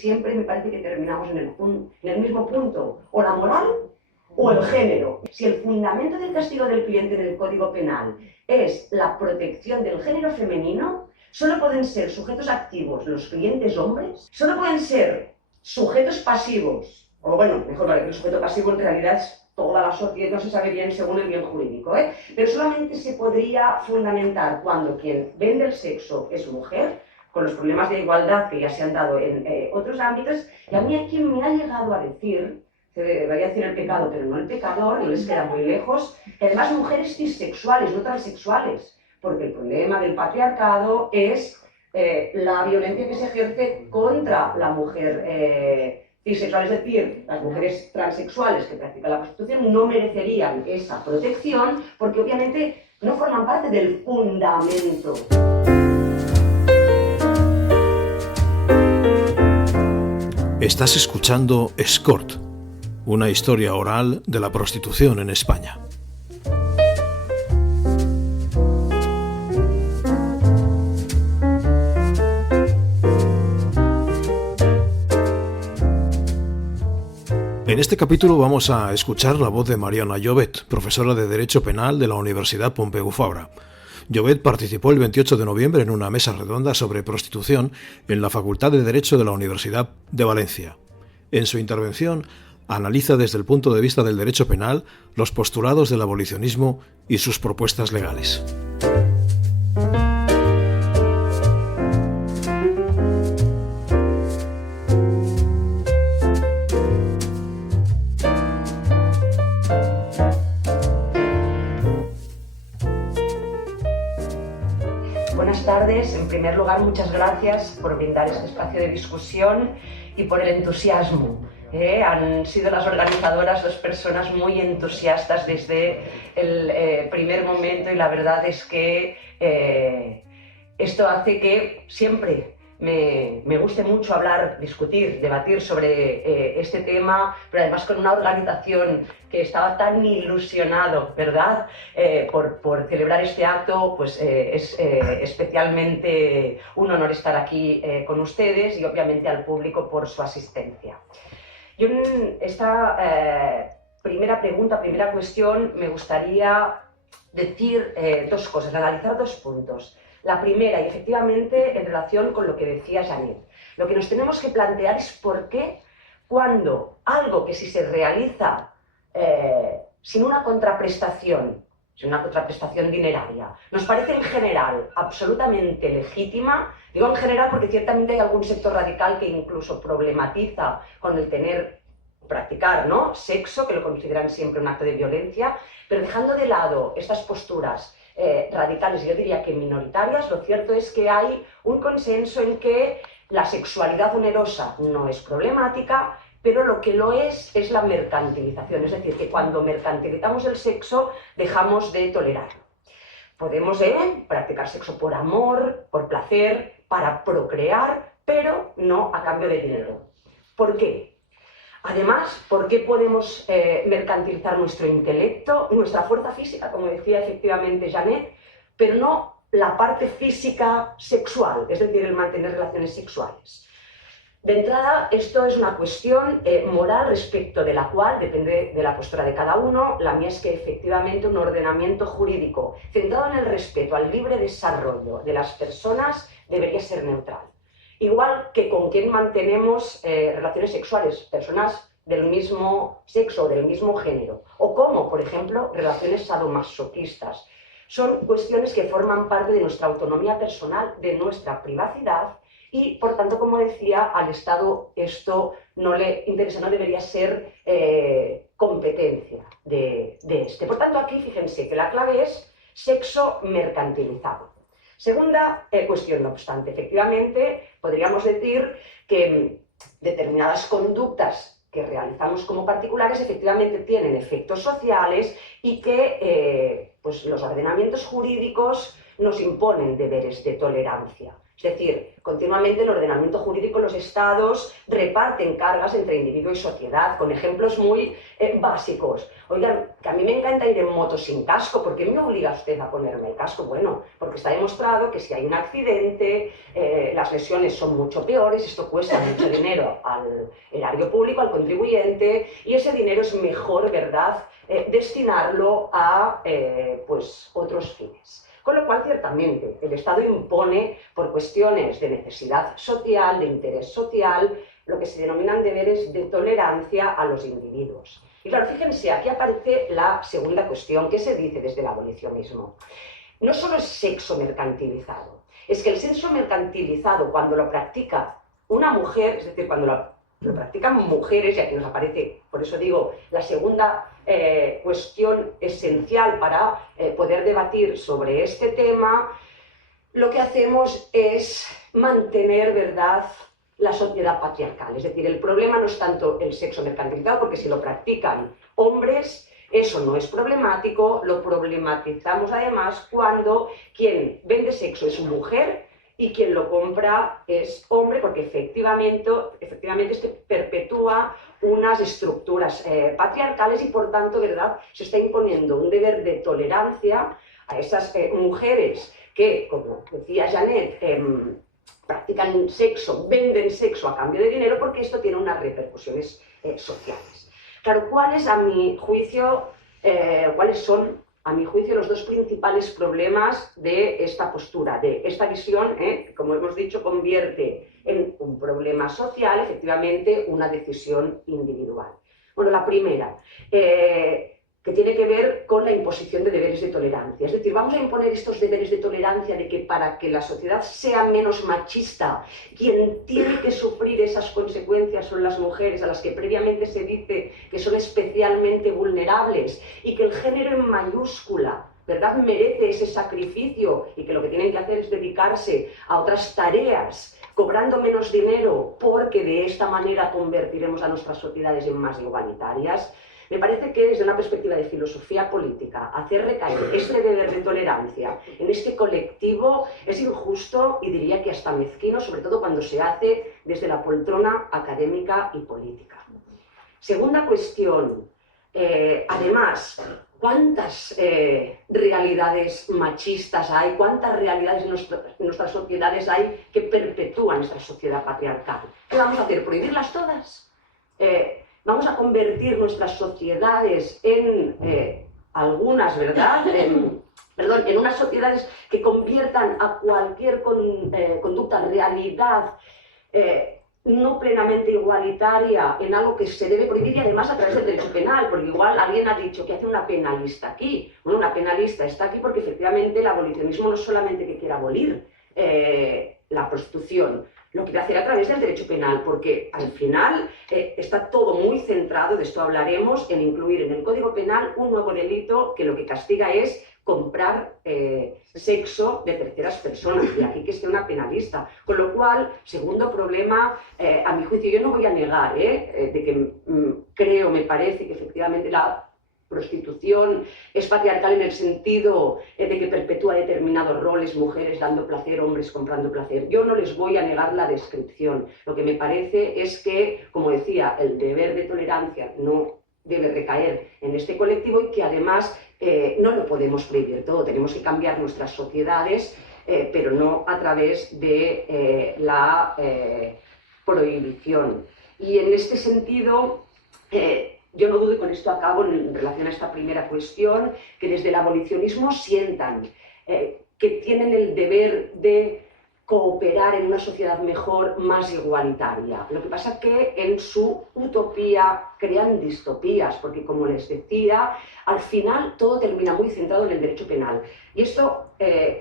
Siempre me parece que terminamos en el mismo punto, o la moral o el género. Si el fundamento del castigo del cliente en el Código Penal es la protección del género femenino, solo pueden ser sujetos activos los clientes hombres, solo pueden ser sujetos pasivos, o bueno, mejor vale, que el sujeto pasivo en realidad es toda la sociedad, no se sabe bien según el bien jurídico, pero solamente se podría fundamentar cuando quien vende el sexo es mujer, con los problemas de igualdad que ya se han dado en otros ámbitos, y a mí aquí me ha llegado a decir, se debería decir el pecado, pero no el pecador, no les queda muy lejos, que además mujeres cisexuales, no transexuales, porque el problema del patriarcado es la violencia que se ejerce contra la mujer cisexual, es decir, las mujeres transexuales que practican la prostitución no merecerían esa protección porque obviamente no forman parte del fundamento. Estás escuchando Escort, una historia oral de la prostitución en España. En este capítulo vamos a escuchar la voz de Mariona Llobet, profesora de Derecho Penal de la Universidad Pompeu Fabra. Llobet participó el 28 de noviembre en una mesa redonda sobre prostitución en la Facultad de Derecho de la Universidad de Valencia. En su intervención, analiza desde el punto de vista del derecho penal los postulados del abolicionismo y sus propuestas legales. Buenas tardes. En primer lugar, muchas gracias por brindar este espacio de discusión y por el entusiasmo. Han sido las organizadoras dos personas muy entusiastas desde el primer momento y la verdad es que esto hace que siempre me guste mucho hablar, discutir, debatir sobre este tema, pero además con una organización que estaba tan ilusionado, ¿verdad?, por celebrar este acto, pues es especialmente un honor estar aquí con ustedes y obviamente al público por su asistencia. Yo en esta primera cuestión, me gustaría decir dos cosas, analizar dos puntos. La primera, y efectivamente en relación con lo que decía Janet, lo que nos tenemos que plantear es por qué cuando algo que si se realiza sin una contraprestación dineraria, nos parece en general absolutamente legítima, digo en general porque ciertamente hay algún sector radical que incluso problematiza con el practicar, ¿no?, sexo, que lo consideran siempre un acto de violencia, pero dejando de lado estas posturas radicales, yo diría que minoritarias, lo cierto es que hay un consenso en que la sexualidad onerosa no es problemática, pero lo que lo es la mercantilización, es decir, que cuando mercantilizamos el sexo dejamos de tolerarlo. Podemos practicar sexo por amor, por placer, para procrear, pero no a cambio de dinero. ¿Por qué? Además, ¿por qué podemos mercantilizar nuestro intelecto, nuestra fuerza física, como decía efectivamente Janet, pero no la parte física sexual, es decir, el mantener relaciones sexuales? De entrada, esto es una cuestión moral respecto de la cual depende de la postura de cada uno. La mía es que efectivamente un ordenamiento jurídico centrado en el respeto al libre desarrollo de las personas debería ser neutral. Igual que con quien mantenemos relaciones sexuales, personas del mismo sexo o del mismo género, o como, por ejemplo, relaciones sadomasoquistas. Son cuestiones que forman parte de nuestra autonomía personal, de nuestra privacidad y, por tanto, como decía, al Estado esto no le interesa, no debería ser competencia de este. Por tanto, aquí fíjense que la clave es sexo mercantilizado. Segunda cuestión, no obstante, efectivamente podríamos decir que determinadas conductas que realizamos como particulares efectivamente tienen efectos sociales y que pues los ordenamientos jurídicos nos imponen deberes de tolerancia. Es decir, continuamente el ordenamiento jurídico, los estados reparten cargas entre individuo y sociedad, con ejemplos muy básicos. Oigan, que a mí me encanta ir en moto sin casco, ¿por qué me obliga usted a ponerme el casco? Bueno, porque está demostrado que si hay un accidente, las lesiones son mucho peores, esto cuesta mucho dinero al erario público, al contribuyente, y ese dinero es mejor, ¿verdad?, destinarlo a pues, otros fines. Con lo cual, ciertamente, el Estado impone, por cuestiones de necesidad social, de interés social, lo que se denominan deberes de tolerancia a los individuos. Y claro, fíjense, aquí aparece la segunda cuestión que se dice desde el abolicionismo. No solo es sexo mercantilizado, es que el sexo mercantilizado, cuando lo practica una mujer, es decir, cuando lo practican mujeres, y aquí nos aparece, por eso digo, la segunda cuestión esencial para poder debatir sobre este tema, lo que hacemos es mantener, ¿verdad?, la sociedad patriarcal. Es decir, el problema no es tanto el sexo mercantilizado, porque si lo practican hombres, eso no es problemático, lo problematizamos además cuando quien vende sexo es mujer y quien lo compra es hombre, porque efectivamente este perpetúa unas estructuras patriarcales y por tanto, ¿verdad?, se está imponiendo un deber de tolerancia a esas mujeres que, como decía Janet, practican sexo, venden sexo a cambio de dinero, porque esto tiene unas repercusiones sociales. Claro, ¿cuáles son, a mi juicio, los dos principales problemas de esta postura, de esta visión, que, como hemos dicho, convierte en un problema social, efectivamente, una decisión individual? Bueno, la primera, que tiene que ver con la imposición de deberes de tolerancia. Es decir, vamos a imponer estos deberes de tolerancia de que para que la sociedad sea menos machista, quien tiene que sufrir esas consecuencias son las mujeres, a las que previamente se dice que son especialmente vulnerables, y que el género en mayúscula, ¿verdad?, merece ese sacrificio, y que lo que tienen que hacer es dedicarse a otras tareas, cobrando menos dinero, porque de esta manera convertiremos a nuestras sociedades en más igualitarias. Me parece que desde una perspectiva de filosofía política, hacer recaer este deber de tolerancia en este colectivo es injusto y diría que hasta mezquino, sobre todo cuando se hace desde la poltrona académica y política. Segunda cuestión, además, ¿cuántas realidades machistas hay? ¿Cuántas realidades en nuestras sociedades hay que perpetúan nuestra sociedad patriarcal? ¿Qué vamos a hacer? ¿Prohibirlas todas? Vamos a convertir nuestras sociedades en algunas, ¿verdad?, en unas sociedades que conviertan a cualquier conducta, realidad no plenamente igualitaria en algo que se debe prohibir, y además a través del derecho penal, porque igual alguien ha dicho que hace una penalista aquí. Bueno, una penalista está aquí porque efectivamente el abolicionismo no es solamente que quiera abolir la prostitución, lo quiere hacer a través del derecho penal, porque al final está todo muy centrado, de esto hablaremos, en incluir en el Código Penal un nuevo delito que lo que castiga es comprar sexo de terceras personas, y aquí que esté una penalista. Con lo cual, segundo problema, a mi juicio, yo no voy a negar de que me parece que efectivamente la prostitución es patriarcal en el sentido de que perpetúa determinados roles, mujeres dando placer, hombres comprando placer. Yo no les voy a negar la descripción. Lo que me parece es que, como decía, el deber de tolerancia no debe recaer en este colectivo, y que además no lo podemos prohibir todo. Tenemos que cambiar nuestras sociedades, pero no a través de la prohibición. Y en este sentido, yo no dudo, y con esto acabo en relación a esta primera cuestión, que desde el abolicionismo sientan que tienen el deber de cooperar en una sociedad mejor, más igualitaria. Lo que pasa es que en su utopía crean distopías, porque, como les decía, al final todo termina muy centrado en el derecho penal. Y esto,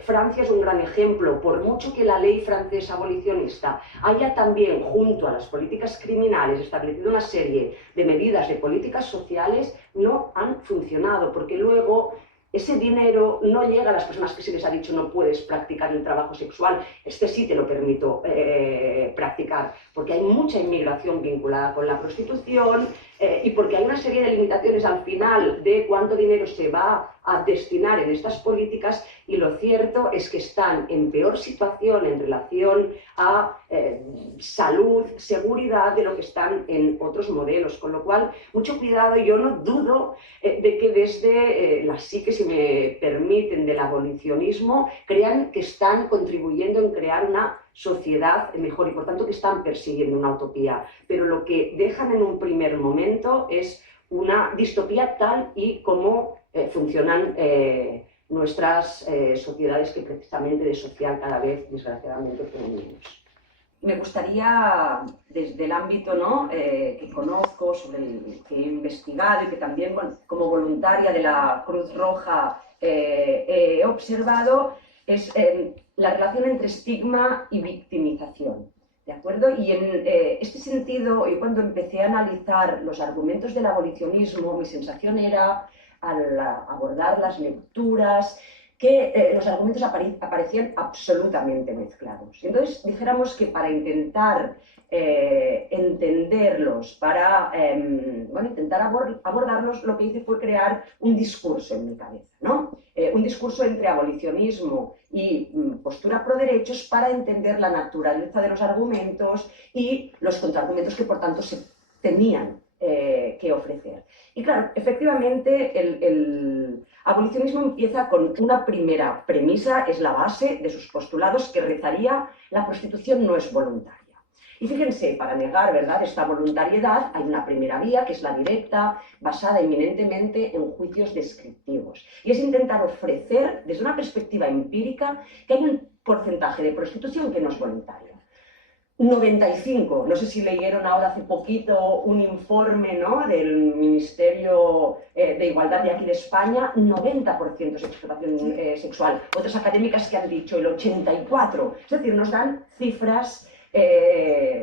Francia es un gran ejemplo. Por mucho que la ley francesa abolicionista haya también, junto a las políticas criminales, establecido una serie de medidas de políticas sociales, no han funcionado, porque luego ese dinero no llega a las personas que se les ha dicho no puedes practicar el trabajo sexual. Este sí te lo permito practicar, porque hay mucha inmigración vinculada con la prostitución, y porque hay una serie de limitaciones al final de cuánto dinero se va a destinar en estas políticas, y lo cierto es que están en peor situación en relación a salud, seguridad, de lo que están en otros modelos, con lo cual mucho cuidado. Yo no dudo de que desde la psique, si me permiten, del abolicionismo, crean que están contribuyendo en crear una sociedad mejor y por tanto que están persiguiendo una utopía, pero lo que dejan en un primer momento es una distopía tal y como funcionan nuestras sociedades, que precisamente de social cada vez, desgraciadamente, tienen menos. Me gustaría, desde el ámbito, ¿no?, que conozco, sobre el que he investigado y que también, bueno, como voluntaria de la Cruz Roja he observado, es la relación entre estigma y victimización. ¿De acuerdo? Y en este sentido, yo cuando empecé a analizar los argumentos del abolicionismo, mi sensación era, al abordar las lecturas, que los argumentos aparecían absolutamente mezclados. Entonces, dijéramos que para intentar entenderlos, para intentar abordarlos, lo que hice fue crear un discurso en mi cabeza, ¿no? Un discurso entre abolicionismo y postura pro derechos, para entender la naturaleza de los argumentos y los contraargumentos que, por tanto, se tenían que ofrecer. Y claro, efectivamente, el abolicionismo empieza con una primera premisa, es la base de sus postulados, que rezaría: la prostitución no es voluntaria. Y fíjense, para negar, ¿verdad?, esta voluntariedad, hay una primera vía, que es la directa, basada eminentemente en juicios descriptivos. Y es intentar ofrecer, desde una perspectiva empírica, que hay un porcentaje de prostitución que no es voluntaria. 95, no sé si leyeron ahora hace poquito un informe, ¿no?, del Ministerio de Igualdad de aquí de España, 90% es explotación sexual. Otras académicas que han dicho el 84%. Es decir, nos dan cifras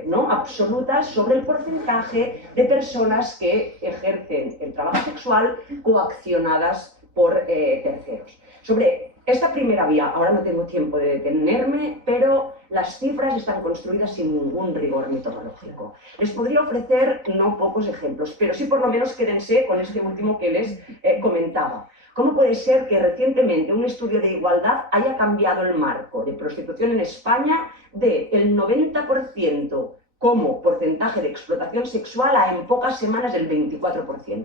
¿no?, absolutas sobre el porcentaje de personas que ejercen el trabajo sexual coaccionadas por terceros. Sobre esta primera vía, ahora no tengo tiempo de detenerme, pero las cifras están construidas sin ningún rigor metodológico. Les podría ofrecer no pocos ejemplos, pero sí, por lo menos, quédense con este último que les comentaba. ¿Cómo puede ser que recientemente un estudio de igualdad haya cambiado el marco de prostitución en España del 90% como porcentaje de explotación sexual a, en pocas semanas, del 24%?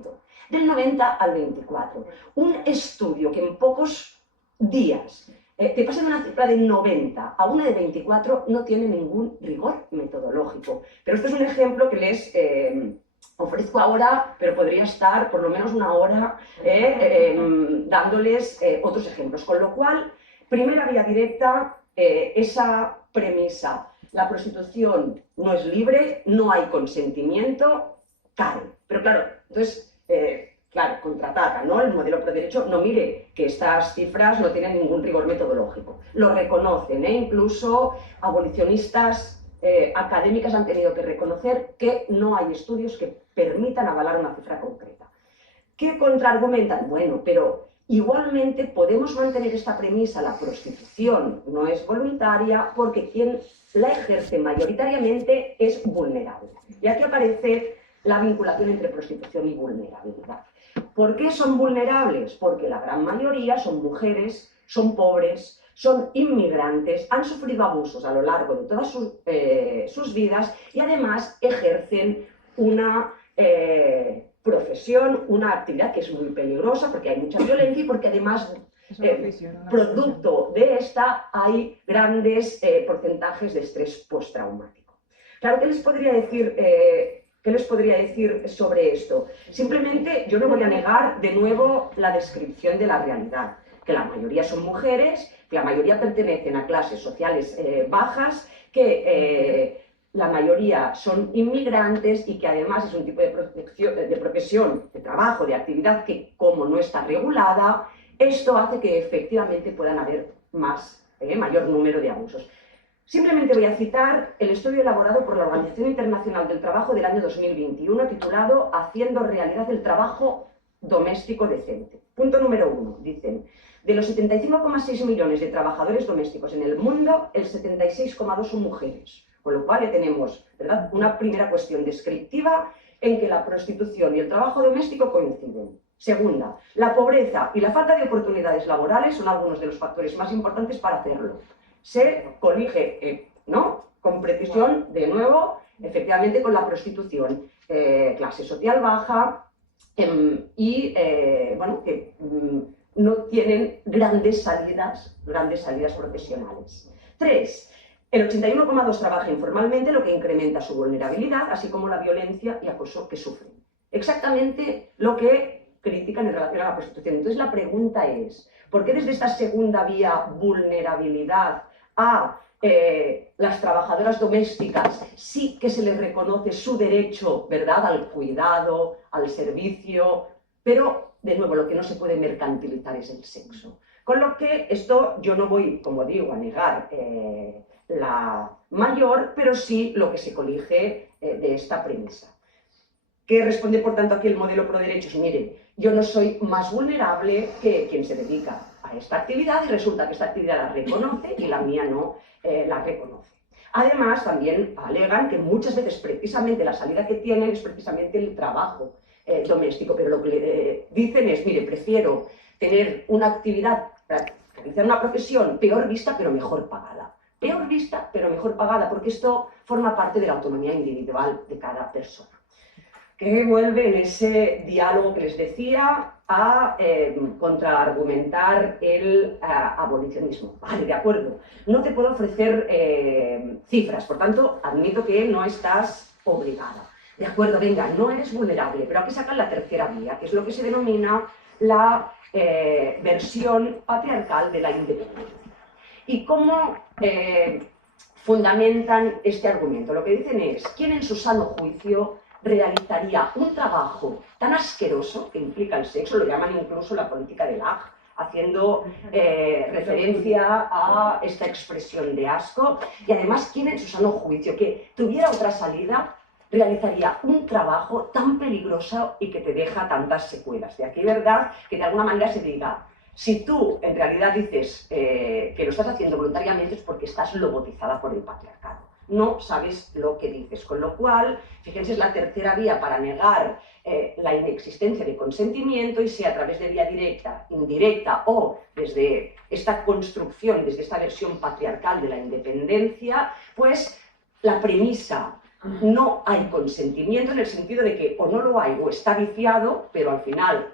Del 90 al 24. Un estudio que en pocos días te pasa de una cifra de 90 a una de 24 no tiene ningún rigor metodológico. Pero esto es un ejemplo que les ofrezco ahora, pero podría estar por lo menos una hora dándoles otros ejemplos. Con lo cual, primera vía directa, esa premisa: la prostitución no es libre, no hay consentimiento, cae. Pero claro, entonces, claro, contraataca, ¿no?, el modelo pro derecho. No, mire, que estas cifras no tienen ningún rigor metodológico. Lo reconocen, incluso abolicionistas académicas han tenido que reconocer que no hay estudios que permitan avalar una cifra concreta. ¿Qué contraargumentan? Bueno, pero igualmente podemos mantener esta premisa: la prostitución no es voluntaria, porque quien la ejerce mayoritariamente es vulnerable. Y aquí aparece la vinculación entre prostitución y vulnerabilidad. ¿Por qué son vulnerables? Porque la gran mayoría son mujeres, son pobres, son inmigrantes, han sufrido abusos a lo largo de todas sus vidas, y además ejercen una profesión, una actividad que es muy peligrosa, porque hay mucha violencia y porque además, producto de esta, hay grandes porcentajes de estrés postraumático. Claro, ¿qué les podría decir? ¿Qué les podría decir sobre esto? Simplemente, yo no voy a negar de nuevo la descripción de la realidad, que la mayoría son mujeres, que la mayoría pertenecen a clases sociales bajas, que la mayoría son inmigrantes y que además es un tipo de profesión, de trabajo, de actividad que, como no está regulada, esto hace que efectivamente puedan haber mayor número de abusos. Simplemente voy a citar el estudio elaborado por la Organización Internacional del Trabajo del año 2021, titulado Haciendo realidad el trabajo doméstico decente. Punto número 1, dicen: de los 75,6 millones de trabajadores domésticos en el mundo, el 76,2 son mujeres. Con lo cual tenemos, ¿verdad?, una primera cuestión descriptiva en que la prostitución y el trabajo doméstico coinciden. Segunda, la pobreza y la falta de oportunidades laborales son algunos de los factores más importantes para hacerlo. Se colige, ¿no?, con precisión, de nuevo, efectivamente, con la prostitución. Clase social baja bueno, que no tienen grandes salidas profesionales. 3. El 81,2% trabaja informalmente, lo que incrementa su vulnerabilidad, así como la violencia y acoso que sufren. Exactamente lo que critican en relación a la prostitución. Entonces la pregunta es, ¿por qué desde esta segunda vía, vulnerabilidad, a las trabajadoras domésticas sí que se les reconoce su derecho, ¿verdad?, al cuidado, al servicio, pero, de nuevo, lo que no se puede mercantilizar es el sexo? Con lo que esto yo no voy, como digo, a negar la mayor, pero sí lo que se colige de esta premisa. ¿Qué responde, por tanto, aquí el modelo pro derechos? Miren, yo no soy más vulnerable que quien se dedica a esta actividad y resulta que esta actividad la reconoce y la mía no la reconoce. Además, también alegan que muchas veces precisamente la salida que tienen es precisamente el trabajo doméstico, pero lo que dicen es, mire, prefiero tener una actividad, realizar una profesión peor vista pero mejor pagada. Peor vista pero mejor pagada, porque esto forma parte de la autonomía individual de cada persona. Que vuelve en ese diálogo que les decía a contraargumentar el abolicionismo. Vale, de acuerdo. No te puedo ofrecer cifras, por tanto, admito que no estás obligada. De acuerdo, venga, no eres vulnerable, pero aquí sacan la tercera vía, que es lo que se denomina la versión patriarcal de la independencia. ¿Y cómo fundamentan este argumento? Lo que dicen es, ¿quién en su sano juicio realizaría un trabajo tan asqueroso que implica el sexo? Lo llaman incluso la política del ag, haciendo referencia a esta expresión de asco. Y además, ¿quién en su sano juicio que tuviera otra salida realizaría un trabajo tan peligroso y que te deja tantas secuelas? De aquí, ¿verdad?, que de alguna manera se diga, si tú en realidad dices que lo estás haciendo voluntariamente es porque estás lobotizada por el patriarcado. No sabes lo que dices, con lo cual, fíjense, es la tercera vía para negar la inexistencia de consentimiento, y sea a través de vía directa, indirecta o desde esta construcción, desde esta versión patriarcal de la independencia, pues la premisa, no hay consentimiento en el sentido de que o no lo hay o está viciado, pero al final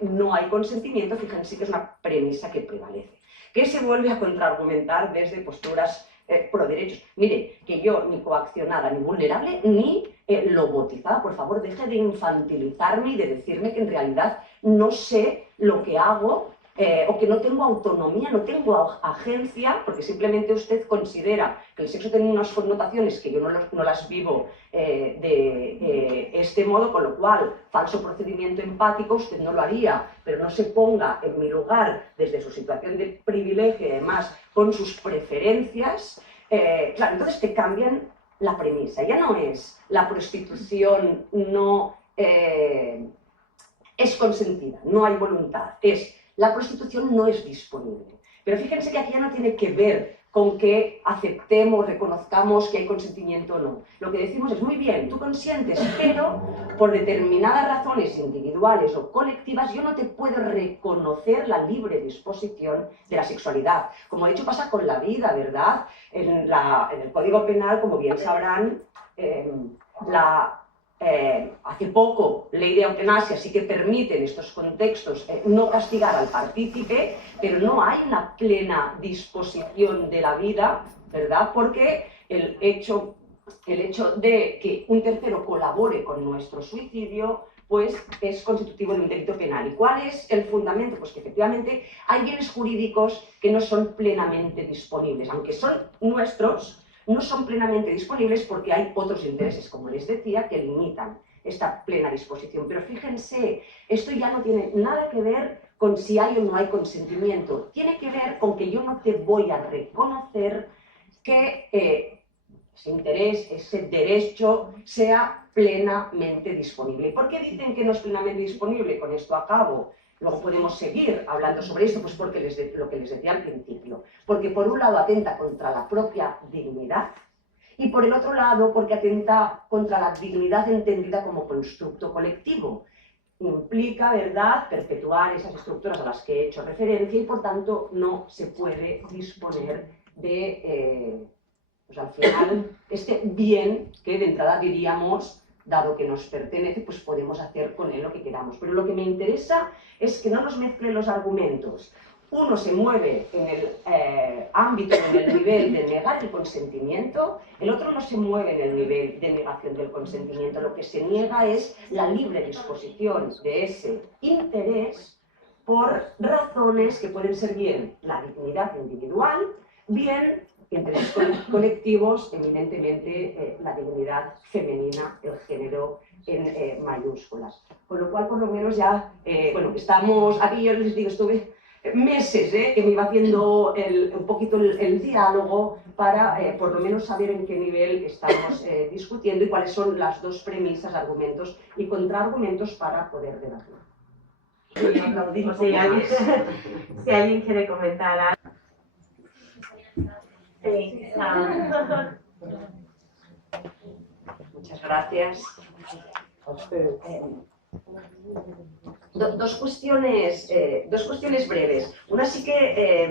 no hay consentimiento. Fíjense que es una premisa que prevalece, que se vuelve a contraargumentar desde posturas pro derechos. Mire, que yo ni coaccionada, ni vulnerable, ni lobotizada. Por favor, deje de infantilizarme y de decirme que en realidad no sé lo que hago o que no tengo autonomía, no tengo agencia, porque simplemente usted considera que el sexo tiene unas connotaciones que yo no las vivo de este modo, con lo cual, falso procedimiento empático, usted no lo haría, pero no se ponga en mi lugar desde su situación de privilegio y además con sus preferencias. Claro, entonces te cambian la premisa. Ya no es la prostitución no es consentida, no hay voluntad, es la prostitución no es disponible. Pero fíjense que aquí ya no tiene que ver con que aceptemos, reconozcamos que hay consentimiento o no. Lo que decimos es, muy bien, tú consientes, pero por determinadas razones individuales o colectivas yo no te puedo reconocer la libre disposición de la sexualidad. Como de hecho pasa con la vida, ¿verdad? En el Código Penal, como bien sabrán, hace poco, ley de eutanasia sí que permite en estos contextos no castigar al partícipe, pero no hay una plena disposición de la vida, ¿verdad? Porque el hecho de que un tercero colabore con nuestro suicidio, pues es constitutivo de un delito penal. ¿Y cuál es el fundamento? Pues que efectivamente hay bienes jurídicos que no son plenamente disponibles, aunque son nuestros, no son plenamente disponibles porque hay otros intereses, como les decía, que limitan esta plena disposición. Pero fíjense, esto ya no tiene nada que ver con si hay o no hay consentimiento. Tiene que ver con que yo no te voy a reconocer que ese interés, ese derecho sea plenamente disponible. ¿Y por qué dicen que no es plenamente disponible? Con esto acabo. Luego podemos seguir hablando sobre esto, pues porque lo que les decía al principio. Porque por un lado atenta contra la propia dignidad y por el otro lado porque atenta contra la dignidad entendida como constructo colectivo. Implica, ¿verdad?, perpetuar esas estructuras a las que he hecho referencia y por tanto no se puede disponer de, pues al final, este bien que de entrada diríamos, dado que nos pertenece, pues podemos hacer con él lo que queramos. Pero lo que me interesa es que no nos mezclen los argumentos. Uno se mueve en el ámbito, en el nivel de negar el consentimiento, el otro no se mueve en el nivel de negación del consentimiento. Lo que se niega es la libre disposición de ese interés por razones que pueden ser bien la dignidad individual, bien intereses colectivos, evidentemente la dignidad femenina, el género en mayúsculas. Con lo cual, por lo menos ya, bueno, estamos, aquí yo les digo, estuve meses que me iba haciendo un poquito el diálogo para por lo menos saber en qué nivel estamos discutiendo y cuáles son las dos premisas, argumentos y contraargumentos para poder debatir. Si alguien quiere comentar algo. Sí. Muchas gracias. Dos cuestiones breves. Una sí que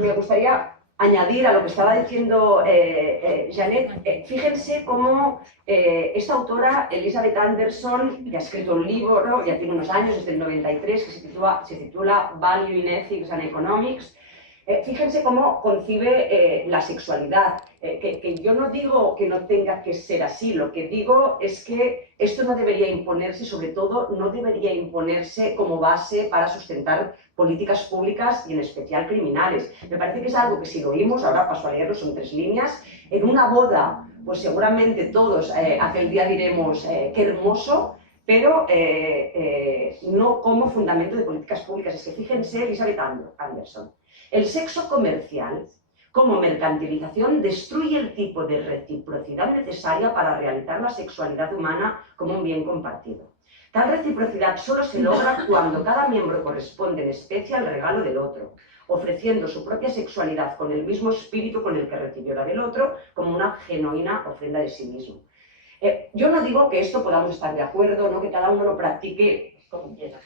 me gustaría añadir a lo que estaba diciendo Janet. Fíjense cómo esta autora, Elizabeth Anderson, que ha escrito un libro, ya tiene unos años, desde el 93, que se titula Value in Ethics and Economics. Fíjense cómo concibe la sexualidad, que yo no digo que no tenga que ser así, lo que digo es que esto no debería imponerse, sobre todo no debería imponerse como base para sustentar políticas públicas y en especial criminales. Me parece que es algo que si lo oímos, ahora paso a leerlo, son 3 líneas, en una boda, pues seguramente todos aquel día diremos qué hermoso, pero no como fundamento de políticas públicas. Es que fíjense, Elizabeth Anderson. El sexo comercial, como mercantilización, destruye el tipo de reciprocidad necesaria para realizar la sexualidad humana como un bien compartido. Tal reciprocidad solo se logra cuando cada miembro corresponde en especie al regalo del otro, ofreciendo su propia sexualidad con el mismo espíritu con el que recibió la del otro, como una genuina ofrenda de sí mismo. Yo no digo que esto podamos estar de acuerdo, ¿no?, que cada uno lo practique como quiera,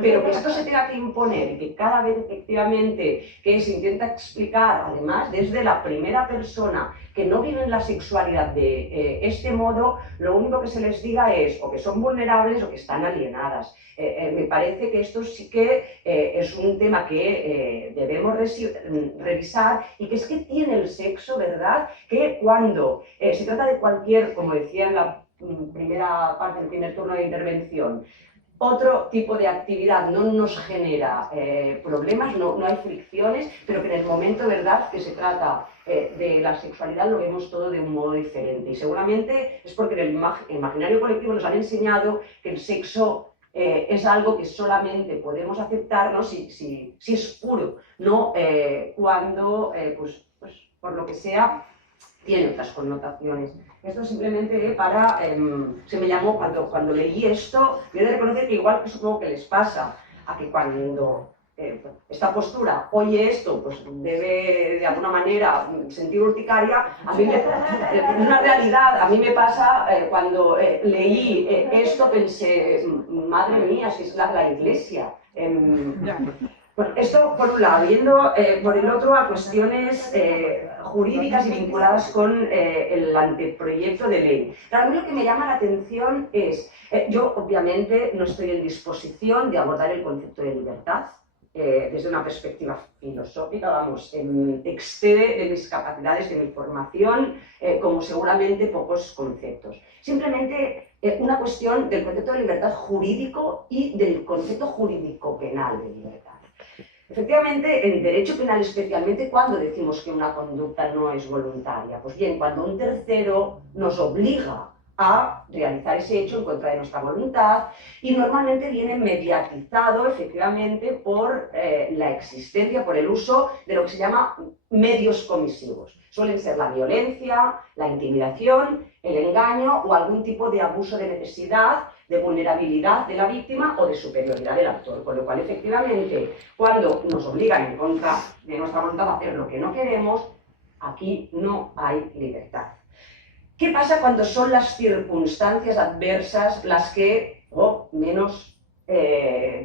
pero que esto se tenga que imponer y que cada vez efectivamente que se intenta explicar, además desde la primera persona, que no viven la sexualidad de este modo, lo único que se les diga es o que son vulnerables o que están alienadas. Me parece que esto sí que es un tema que debemos revisar y que es que tiene el sexo, ¿verdad?, que cuando se trata de cualquier, como decía en la primera parte del primer turno de intervención, otro tipo de actividad no nos genera problemas, no hay fricciones, pero que en el momento, ¿verdad?, que se trata de la sexualidad lo vemos todo de un modo diferente. Y seguramente es porque en el imaginario colectivo nos han enseñado que el sexo es algo que solamente podemos aceptarnos si es puro, no cuando, pues, por lo que sea, tiene otras connotaciones. Esto simplemente para, se me llamó, cuando leí esto, yo he de reconocer que igual que supongo que les pasa, a que cuando esta postura oye esto, pues debe de alguna manera sentir urticaria, a mí una realidad, a mí me pasa cuando leí esto, pensé, madre mía, si es la Iglesia. Bueno, esto por un lado, viendo por el otro a cuestiones jurídicas y vinculadas con el anteproyecto de ley. Claro, a mí lo que me llama la atención es, yo obviamente no estoy en disposición de abordar el concepto de libertad desde una perspectiva filosófica, vamos, excede de mis capacidades, de mi formación, como seguramente pocos conceptos. Simplemente una cuestión del concepto de libertad jurídico y del concepto jurídico penal de libertad. Efectivamente, en derecho penal, especialmente cuando decimos que una conducta no es voluntaria, pues bien, cuando un tercero nos obliga a realizar ese hecho en contra de nuestra voluntad y normalmente viene mediatizado efectivamente por la existencia, por el uso de lo que se llama medios comisivos. Suelen ser la violencia, la intimidación, el engaño o algún tipo de abuso de necesidad, de vulnerabilidad de la víctima o de superioridad del actor. Con lo cual, efectivamente, cuando nos obligan en contra de nuestra voluntad a hacer lo que no queremos, Aquí no hay libertad. ¿Qué pasa cuando son las circunstancias adversas las que, menos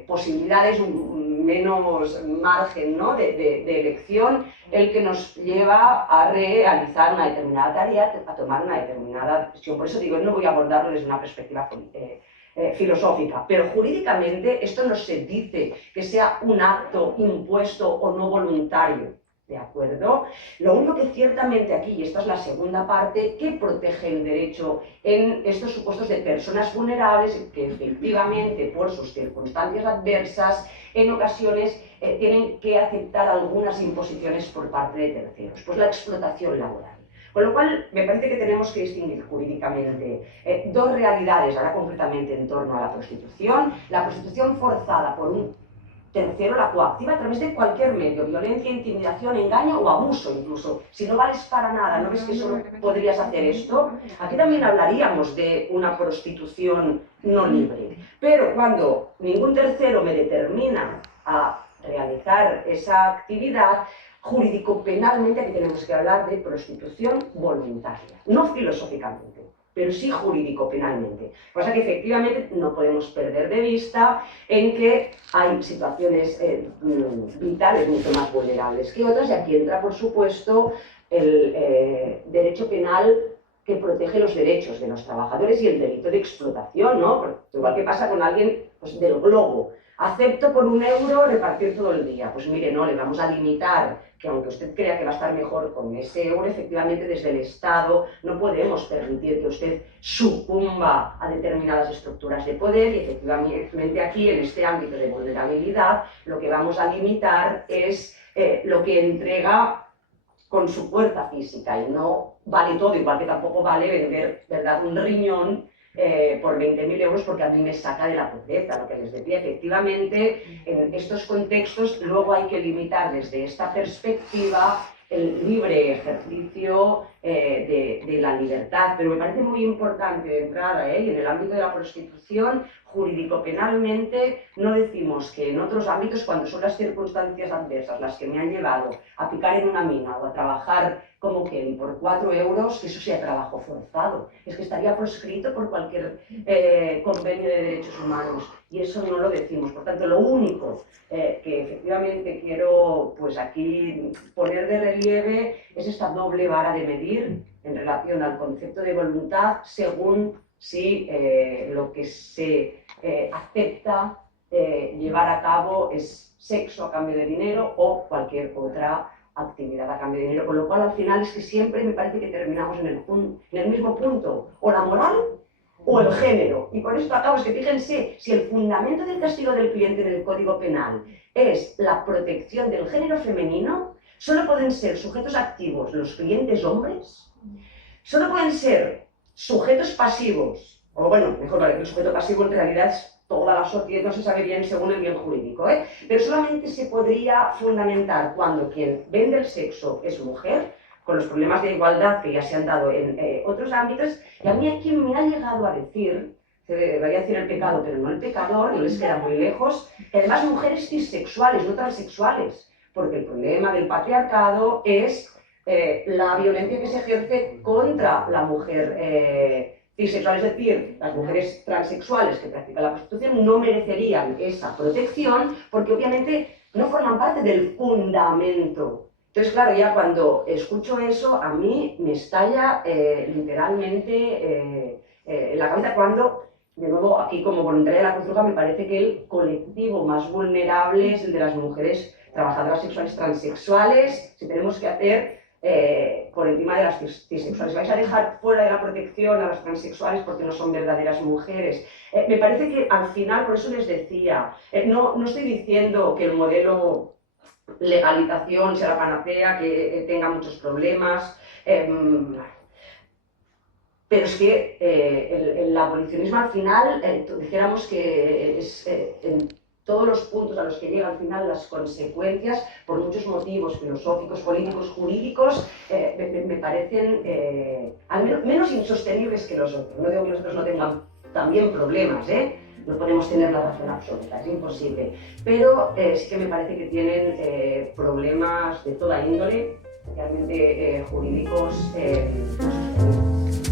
posibilidades, menos margen, ¿no?, de elección, el que nos lleva a realizar una determinada tarea, a tomar una determinada decisión? Por eso digo, no voy a abordarlo desde una perspectiva filosófica, pero jurídicamente esto no se dice que sea un acto impuesto o no voluntario, ¿de acuerdo? Lo único que ciertamente aquí, y esta es la segunda parte, que protege el derecho en estos supuestos de personas vulnerables que efectivamente por sus circunstancias adversas en ocasiones tienen que aceptar algunas imposiciones por parte de terceros, pues la explotación laboral. Con lo cual, me parece que tenemos que distinguir jurídicamente dos realidades, ahora concretamente en torno a la prostitución forzada por un tercero, la coactiva a través de cualquier medio, violencia, intimidación, engaño o abuso incluso. Si no vales para nada, ¿no ves que solo podrías hacer esto? Aquí también hablaríamos de una prostitución no libre. Pero cuando ningún tercero me determina a realizar esa actividad, jurídico-penalmente aquí tenemos que hablar de prostitución voluntaria, no filosóficamente, pero sí jurídico-penalmente. Pasa que efectivamente no podemos perder de vista en que hay situaciones vitales mucho más vulnerables que otras, y aquí entra, por supuesto, el derecho penal que protege los derechos de los trabajadores y el delito de explotación, ¿no? Porque igual que pasa con alguien, pues, del globo. Acepto por €1 repartir todo el día. Pues mire, no, le vamos a limitar que aunque usted crea que va a estar mejor con ese euro, efectivamente desde el Estado no podemos permitir que usted sucumba a determinadas estructuras de poder, y efectivamente aquí en este ámbito de vulnerabilidad lo que vamos a limitar es lo que entrega con su fuerza física, y no vale todo, igual que tampoco vale vender, ¿verdad?, un riñón por 20.000 euros porque a mí me saca de la pobreza. Lo que les decía, efectivamente, en estos contextos luego hay que limitar desde esta perspectiva el libre ejercicio de la libertad. Pero me parece muy importante de entrada, y en el ámbito de la prostitución, jurídico-penalmente, no decimos que en otros ámbitos, cuando son las circunstancias adversas las que me han llevado a picar en una mina o a trabajar como Kelly por 4 euros, que eso sea trabajo forzado. Es que estaría proscrito por cualquier convenio de derechos humanos, y eso no lo decimos. Por tanto, lo único que efectivamente quiero, pues, aquí poner de relieve es esta doble vara de medir en relación al concepto de voluntad, según si lo que se acepta llevar a cabo es sexo a cambio de dinero o cualquier otra actividad a cambio de dinero. Con lo cual, al final, es que siempre me parece que terminamos en el mismo punto, o la moral o el género. Y por esto acabo, es que fíjense, si el fundamento del castigo del cliente en el Código Penal es la protección del género femenino, solo pueden ser sujetos activos los clientes hombres, solo pueden ser sujetos pasivos, o bueno, mejor vale, que el sujeto pasivo en realidad es toda la sociedad, no se sabe bien según el bien jurídico, pero solamente se podría fundamentar cuando quien vende el sexo es mujer, con los problemas de igualdad que ya se han dado en otros ámbitos. Y a mí aquí me ha llegado a decir, se debería decir el pecado, pero no el pecador, no les queda muy lejos, que además mujeres cisexuales, no transexuales, porque el problema del patriarcado es la violencia que se ejerce contra la mujer bisexual, es decir, las mujeres transexuales que practican la prostitución no merecerían esa protección porque obviamente no forman parte del fundamento. Entonces, claro, ya cuando escucho eso, a mí me estalla literalmente en la cabeza cuando, de nuevo, aquí como voluntaria de la Cruz Roja, me parece que el colectivo más vulnerable es el de las mujeres trabajadoras sexuales transexuales. Si tenemos que hacer por encima de las cisexuales, vais a dejar fuera de la protección a las transexuales porque no son verdaderas mujeres. Me parece que al final, por eso les decía, no estoy diciendo que el modelo legalización sea la panacea, que tenga muchos problemas, pero es que el abolicionismo al final, dijéramos que es en todos los puntos a los que llega al final las consecuencias, por muchos motivos filosóficos, políticos, jurídicos, me parecen al menos menos insostenibles que los otros. No digo que los otros no tengan también problemas, no podemos tener la razón absoluta, es imposible, pero sí que me parece que tienen problemas de toda índole, especialmente jurídicos, no sostenibles.